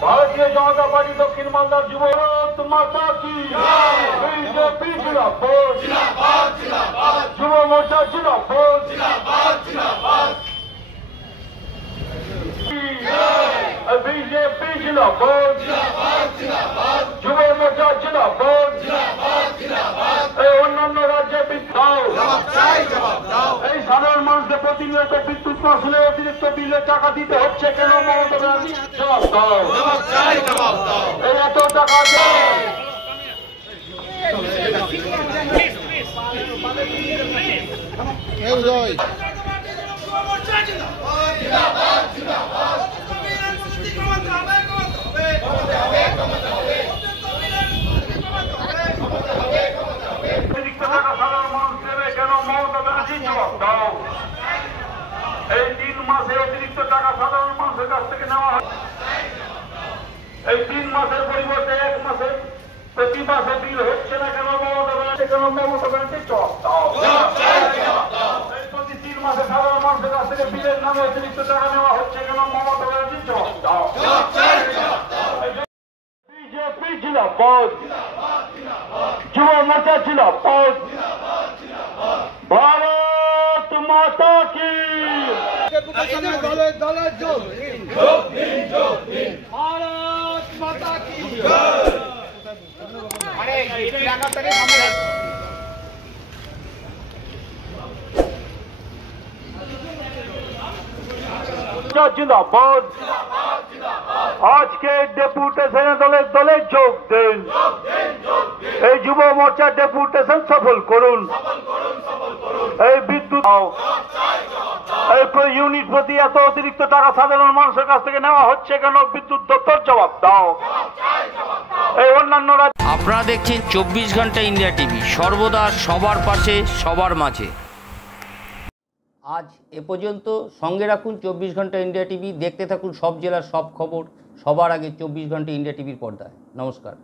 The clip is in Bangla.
भारतीय जनता पार्टी दक्षिण मालदार যুব মাতা কি বিজেপি জিন্দাবাদ জিন্দাবাদ জিন্দাবাদ যুব মোর্চা জিন্দাবাদ জিন্দাবাদ জিন্দাবাদ বিজেপি জিন্দাবাদ জিন্দাবাদ জিন্দাবাদ যুব মোর্চা জিন্দাবাদ জিন্দাবাদ জিন্দাবাদ এই অন্যান্য রাজ্যে বিদ্যাও জবাব চাই জবাব দাও এই সাধারণ মানুষকে প্রতিনিয়ত বিদ্যুৎ মাশুলের অতিরিক্ত বিলের টাকা দিতে হচ্ছে কেন মমতা ব্যানার্জি জবাব দাও জবাব চাই জবাব দাও এই এত টাকা দাও এই উদয় জিন্দাবাদ জিন্দাবাদ এই 3 মাসে অতিরিক্ত টাকা সাধারণ মানুষের কাছ থেকে নেওয়া হয় এই 3 মাসের পরিবর্তে 1 মাসে প্রতি মাসে বিল হচ্ছে না কেন মমতা ব্যানার্জি জবাব দাও এই প্রতি 3 মাসে সাধারণ মানুষের কাছ থেকে বিলের নামে অতিরিক্ত টাকা নেওয়া হচ্ছে কেন মমতা ব্যানার্জি জবাব দাও বিজেপি জিন্দাবাদ যুব মোর্চা জিন্দাবাদ ভারত মাতা কি দলের যোগ ভারত মাতা কি জিন্দাবাদ আজকে ডেপুটেশনে দলে যোগ দিন এই যুব মোর্চার ডেপুটেশন সফল করুন এই বিদ্যুৎ এই ইউনিট প্রতি এত অতিরিক্ত টাকা সাধারণ মানুষের কাছ থেকে নেওয়া হচ্ছে কেন বিদ্যুৎ দপ্তর জবাব দাও এই অন্যান্য আপনারা দেখছেন 24 ঘন্টা ইন্ডিয়া টিভি, সর্বদা সবার পাশে সবার মাঝে। আজ এ পর্যন্ত। সঙ্গে রাখুন 24 ঘন্টা ইন্ডিয়া টিভি, দেখতে থাকুন সব জেলার সব খবর সবার আগে 24 ঘন্টা ইন্ডিয়া টিভির পর্দায়। নমস্কার।